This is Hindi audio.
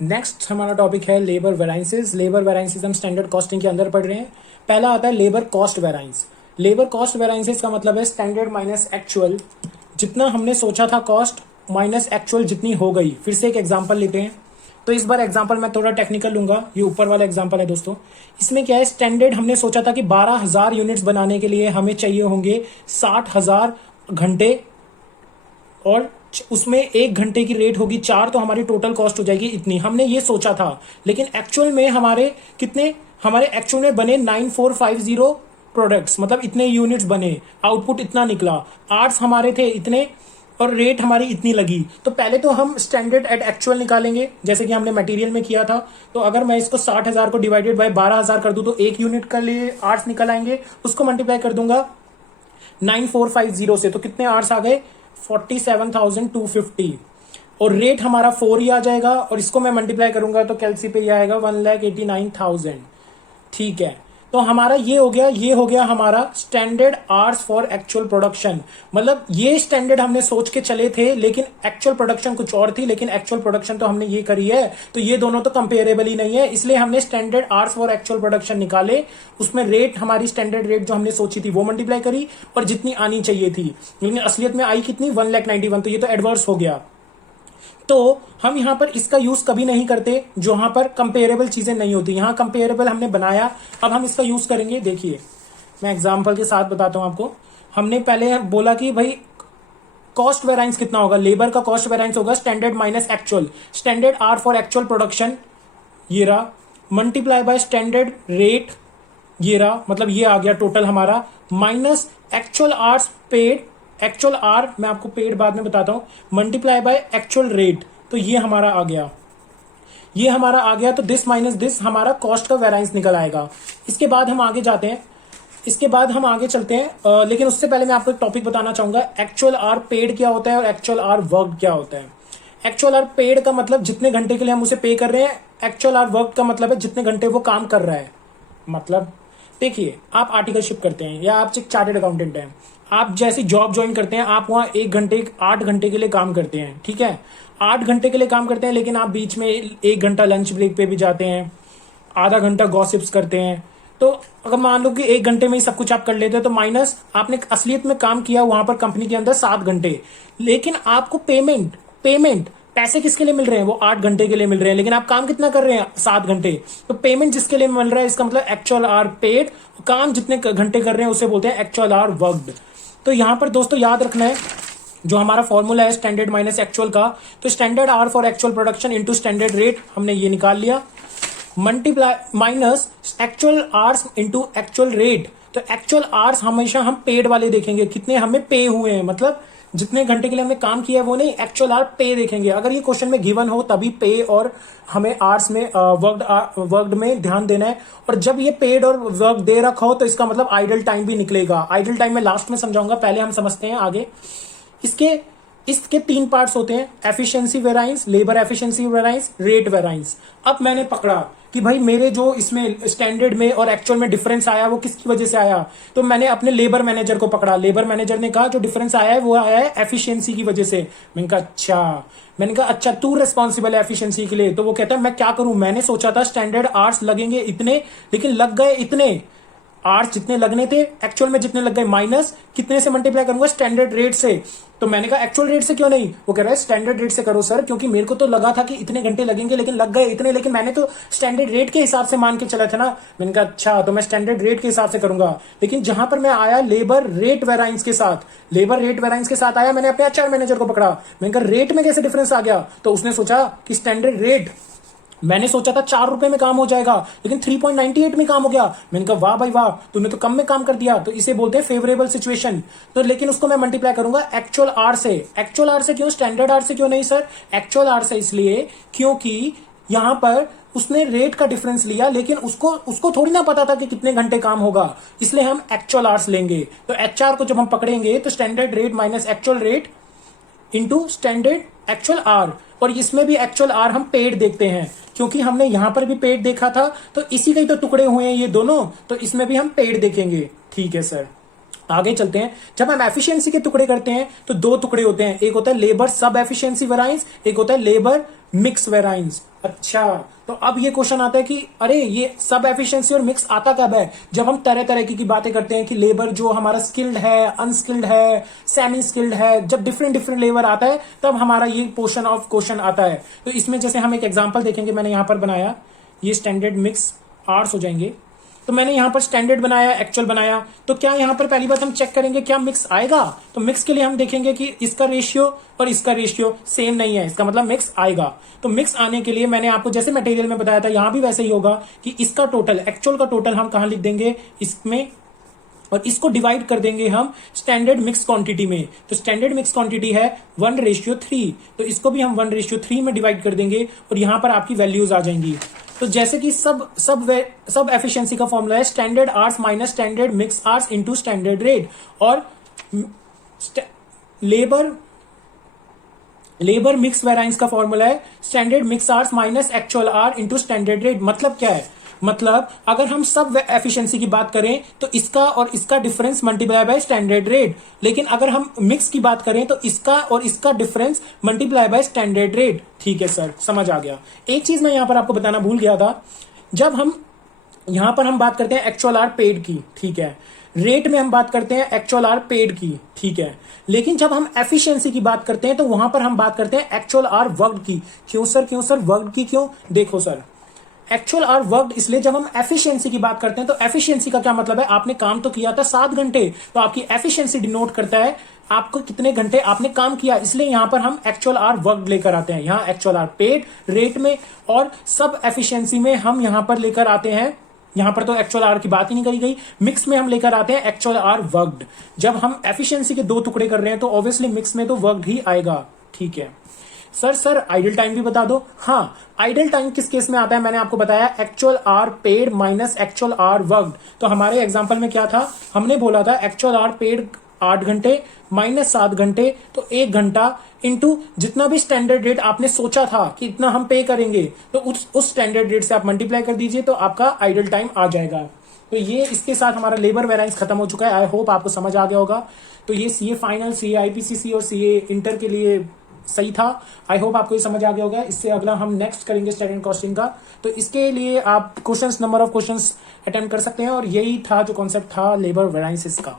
नेक्स्ट हमारा टॉपिक है लेबर वेराइंसेस। लेबर वेराइंसेस हम स्टैंडर्ड कॉस्टिंग के अंदर पढ़ रहे हैं। पहला आता है labour cost variance. Labour cost variances का मतलब है स्टैंडर्ड माइनस एक्चुअल, जितना हमने सोचा था कॉस्ट माइनस एक्चुअल जितनी हो गई। फिर से एक एग्जांपल लेते हैं, तो इस बार एग्जांपल मैं थोड़ा टेक्निकल लूंगा। ये ऊपर वाला एग्जांपल है दोस्तों। इसमें क्या है, स्टैंडर्ड हमने सोचा था कि 12,000 यूनिट्स बनाने के लिए हमें चाहिए होंगे 60,000 घंटे, और उसमें 1 घंटे की रेट होगी 4, तो हमारी टोटल कॉस्ट हो जाएगी इतनी। हमने ये सोचा था, लेकिन एक्चुअल में हमारे एक्चुअल में बने 9450 प्रोडक्ट्स, मतलब इतने यूनिट्स बने, आउटपुट इतना निकला, आर्ट्स हमारे थे इतने और रेट हमारी इतनी लगी। तो पहले तो हम स्टैंडर्ड एट एक्चुअल निकालेंगे, जैसे कि हमने मटेरियल में किया था। तो अगर मैं इसको 60,000 को डिवाइडेड बाय 12,000 कर दूं तो 1 यूनिट के लिए आर्ट्स निकल आएंगे। उसको मल्टीप्लाई कर दूंगा 9450 से, तो कितने आर्ट्स आ गए, 47,250, और रेट हमारा 4 ही आ जाएगा। और इसको मैं मल्टीप्लाई करूंगा तो कैलसी पे ये आएगा 1,89,000। ठीक है, तो हमारा ये हो गया हमारा standard hours for actual production. मतलब ये स्टैंडर्ड हमने सोच के चले थे, लेकिन एक्चुअल प्रोडक्शन कुछ और थी, लेकिन एक्चुअल प्रोडक्शन तो हमने ये करी है। तो ये दोनों तो कंपेरेबल ही नहीं है, इसलिए हमने standard hours for actual production निकाले। उसमें रेट, हमारी स्टैंडर्ड रेट जो हमने सोची थी वो मल्टीप्लाई करी, और जितनी आनी चाहिए थी, लेकिन असलियत में आई कितनी, 1,91,000। तो ये तो एडवर्स हो गया। तो हम यहां पर इसका यूज कभी नहीं करते जहां पर कंपेरेबल चीजें नहीं होती। यहां कंपेरेबल हमने बनाया, अब हम इसका यूज करेंगे। देखिए, मैं एग्जांपल के साथ बताता हूं आपको। हमने पहले बोला कि भाई कॉस्ट वेराइंस कितना होगा, लेबर का कॉस्ट वेराइंस होगा standard minus actual, standard hour for actual production ये रहा, मल्टीप्लाई बाय स्टैंडर्ड रेट ये रहा, मतलब ये आ गया टोटल हमारा, minus actual hours paid, actual hour मैं आपको पेड बाद में बताता हूं, मल्टीप्लाई बाय एक्चुअल रेट, तो ये हमारा आ गया। ये हमारा आ गया, तो दिस माइनस दिस हमारा कॉस्ट का वेराइंस निकल आएगा। इसके बाद हम आगे जाते हैं, इसके बाद हम आगे चलते हैं। लेकिन उससे पहले मैं आपको एक टॉपिक बताना चाहूंगा, एक्चुअल आर पेड क्या होता है और एक्चुअल आर वर्क क्या होता है। एक्चुअल आर पेड का मतलब जितने घंटे के लिए हम उसे पे कर रहे हैं, एक्चुअल आर वर्क का मतलब है जितने घंटे वो काम कर रहा है। मतलब देखिए, आप आर्टिकलशिप करते हैं या आप एक चार्टेड अकाउंटेंट हैं, आप जैसी जॉब ज्वाइन करते हैं, आप वहां 8 घंटे के लिए काम करते हैं। ठीक है, 8 घंटे के लिए काम करते हैं, लेकिन आप बीच में 1 घंटा लंच ब्रेक पे भी जाते हैं, आधा घंटा गॉसिप्स करते हैं। तो अगर मान लो कि 1 घंटे में ही सब कुछ आप कर लेते हैं, तो माइनस आपने असलियत में काम किया वहां पर कंपनी के अंदर 7 घंटे, लेकिन आपको पेमेंट पैसे किसके लिए मिल रहे हैं, वो 8 घंटे के लिए मिल रहे हैं, लेकिन आप काम कितना कर रहे हैं, 7 घंटे। तो पेमेंट जिसके लिए मिल रहा है, इसका मतलब एक्चुअल आर पेड, काम जितने घंटे कर रहे हैं उसे बोलते हैं एक्चुअल आर वर्कड। तो यहां पर दोस्तों याद रखना है, जो हमारा फॉर्मूला है स्टैंडर्ड माइनस एक्चुअल का, तो standard hour for actual production into standard rate हमने ये निकाल लिया, multiply minus actual hours into actual rate. तो एक्चुअल आवर्स हमेशा हम पेड वाले देखेंगे, कितने हमें पे हुए हैं, मतलब जितने घंटे के लिए हमने काम किया है वो नहीं, एक्चुअल आवर पे देखेंगे। अगर ये क्वेश्चन में गिवन हो तभी पे और हमें आवर्स में वर्कड में ध्यान देना है। और जब ये पेड और वर्क दे रखा हो तो इसका मतलब आइडल टाइम भी निकलेगा। आइडल टाइम में लास्ट में समझाऊंगा, पहले हम समझते हैं आगे। इसके 3 पार्ट्स होते हैं, efficiency variance, labour efficiency variance, rate variance. अब मैंने पकड़ा कि भाई मेरे जो इसमें स्टैंडर्ड में और एक्चुअल में डिफरेंस आया वो किसकी वजह से आया, तो मैंने अपने लेबर मैनेजर को पकड़ा। लेबर मैनेजर ने कहा जो डिफरेंस आया है वो आया है एफिशिएंसी की वजह से। मैंने कहा अच्छा तू रिस्पॉन्सिबल है एफिशिएंसी के लिए। तो वो कहता है मैं क्या करूं, मैंने सोचा था स्टैंडर्ड आवर्स लगेंगे इतने, लेकिन लग गए इतने, आवर्स जितने लगने थे एक्चुअल में जितने लग गए, माइनस कितने से मल्टीप्लाई करूंगा, स्टैंडर्ड रेट से। तो मैंने कहा एक्चुअल रेट से क्यों नहीं, वो कह रहा है स्टैंडर्ड रेट से करो सर, क्योंकि मेरे को तो लगा था कि इतने घंटे लगेंगे, लेकिन लग गए इतने, लेकिन मैंने तो स्टैंडर्ड रेट के हिसाब से मान के चला था ना। मैंने कहा अच्छा, तो मैं स्टैंडर्ड रेट के हिसाब से करूंगा। लेकिन जहां पर मैं आया लेबर रेट वेराइंस के साथ आया, मैंने अपने एचआर मैनेजर को पकड़ा। मैंने कहा रेट में कैसे डिफरेंस आ गया, तो उसने सोचा कि स्टैंडर्ड रेट, मैंने सोचा था 4 रुपए में काम हो जाएगा, लेकिन 3.98 में काम हो गया। मैंने कहा वाह भाई वाह, तूने तो कम में काम कर दिया। तो इसे बोलते हैं फेवरेबल सिचुएशन। तो लेकिन उसको मैं मल्टीप्लाई करूंगा एक्चुअल आर से। एक्चुअल आर से क्यों, स्टैंडर्ड आर से क्यों नहीं सर, एक्चुअल आर से इसलिए क्योंकि यहां पर उसने रेट का डिफरेंस लिया, लेकिन उसको थोड़ी ना पता था कि कितने घंटे काम होगा, इसलिए हम एक्चुअल आवर्स लेंगे। तो एचआर को जब हम पकड़ेंगे तो standard rate minus actual rate into standard actual hour, और इसमें भी एक्चुअल आर हम पेड देखते हैं, क्योंकि हमने यहां पर भी पेड देखा था, तो इसी के ही तो टुकड़े हुए हैं ये दोनों, तो इसमें भी हम पेड देखेंगे। ठीक है सर। आगे चलते हैं। जब हम एफिशिएंसी के टुकड़े करते हैं तो दो टुकड़े होते हैं, एक होता है लेबर सब एफिशिएंसी वेराइंस, एक होता है लेबर मिक्स वेराइंस। अच्छा, तो अब ये क्वेश्चन आता है कि अरे ये सब एफिशिएंसी और मिक्स आता कब है? जब हम तरह तरह की बातें करते हैं कि लेबर जो हमारा स्किल्ड है, अनस्किल्ड है, सेमी स्किल्ड है, जब डिफरेंट डिफरेंट लेबर आता है तब हमारा ये पोर्शन ऑफ क्वेश्चन आता है। तो इसमें जैसे हम एक एग्जाम्पल देखेंगे, मैंने यहां पर बनाया, ये स्टैंडर्ड मिक्स आर्स हो जाएंगे। तो मैंने यहां पर स्टैंडर्ड बनाया, एक्चुअल बनाया, तो क्या यहां पर पहली बात हम चेक करेंगे क्या मिक्स आएगा? तो मिक्स के लिए हम देखेंगे कि इसका रेशियो और इसका रेशियो सेम नहीं है, इसका मतलब मिक्स आएगा। तो मिक्स आने के लिए मैंने आपको जैसे मटेरियल में बताया था, यहां भी वैसे ही होगा कि इसका टोटल, एक्चुअल का टोटल हम कहां लिख देंगे, इसमें, और इसको डिवाइड कर देंगे हम स्टैंडर्ड मिक्स क्वांटिटी में। तो स्टैंडर्ड मिक्स क्वांटिटी है 1:3, तो इसको भी हम 1:3 में डिवाइड कर देंगे और यहां पर आपकी वैल्यूज आ जाएंगी। तो जैसे कि सब एफिशिएंसी का फॉर्मूला है standard hours minus standard mix hours into standard rate, और लेबर मिक्स वेराइंस का फॉर्मूला है standard mix hours minus actual hour into standard rate. मतलब क्या है? मतलब अगर हम सब एफिशिएंसी की बात करें तो इसका और इसका difference multiply by standard rate, लेकिन अगर हम मिक्स की बात करें तो इसका और इसका difference multiply by standard rate. ठीक है सर, समझ आ गया। एक चीज मैं यहां पर आपको बताना भूल गया था, जब हम यहां पर हम बात करते हैं एक्चुअल आर पेड की, ठीक है, रेट में हम बात करते हैं एक्चुअल आर पेड की, ठीक है, लेकिन जब हम एफिशिएंसी की बात करते हैं तो वहां पर हम बात करते हैं एक्चुअल आर वर्कड की। क्यों सर वर्कड की क्यों? देखो सर, एक्चुअल आर वर्कड इसलिए जब हम एफिशिएंसी की बात करते हैं तो एफिशिएंसी का क्या मतलब है? आपने काम तो किया था 7 घंटे, तो आपकी एफिशिएंसी डिनोट करता है आपको कितने घंटे आपने काम किया, इसलिए यहां पर हम एक्चुअल आर वर्कड लेकर आते हैं। यहां एक्चुअल आर पेड रेट में, और सब एफिशिएंसी में हम यहां पर लेकर आते हैं, यहां पर तो एक्चुअल आर की बात ही नहीं करी गई, मिक्स में हम लेकर आते हैं एक्चुअल आर वर्कड। जब हम एफिशिएंसी के दो टुकड़े कर रहे हैं तो ऑब्वियसली मिक्स में तो वर्कड ही आएगा। ठीक है सर आइडल टाइम भी बता दो। हाँ, आइडल टाइम किस केस में आता है? मैंने आपको बताया actual hour paid minus actual hour worked. तो हमारे एग्जांपल में क्या था? हमने बोला था एक्चुअल आर पेड 8 घंटे माइनस 7 घंटे, तो 1 घंटा इंटू जितना भी स्टैंडर्ड रेट आपने सोचा था कि इतना हम पे करेंगे, तो उस स्टैंडर्ड रेट से आप मल्टीप्लाई कर दीजिए तो आपका आइडल टाइम आ जाएगा। तो ये इसके साथ हमारा लेबर वेराइंस खत्म हो चुका है। आई होप आपको समझ आ गया होगा। तो ये सीए फाइनल, सीए आईपीसीसी और सीए इंटर के लिए सही था। आई होप आपको ये समझ आ गया होगा। इससे अगला हम नेक्स्ट करेंगे स्टैंडर्ड कॉस्टिंग का, तो इसके लिए आप questions, number of questions attempt कर सकते हैं, और यही था जो कॉन्सेप्ट था लेबर वेराइंसेस का।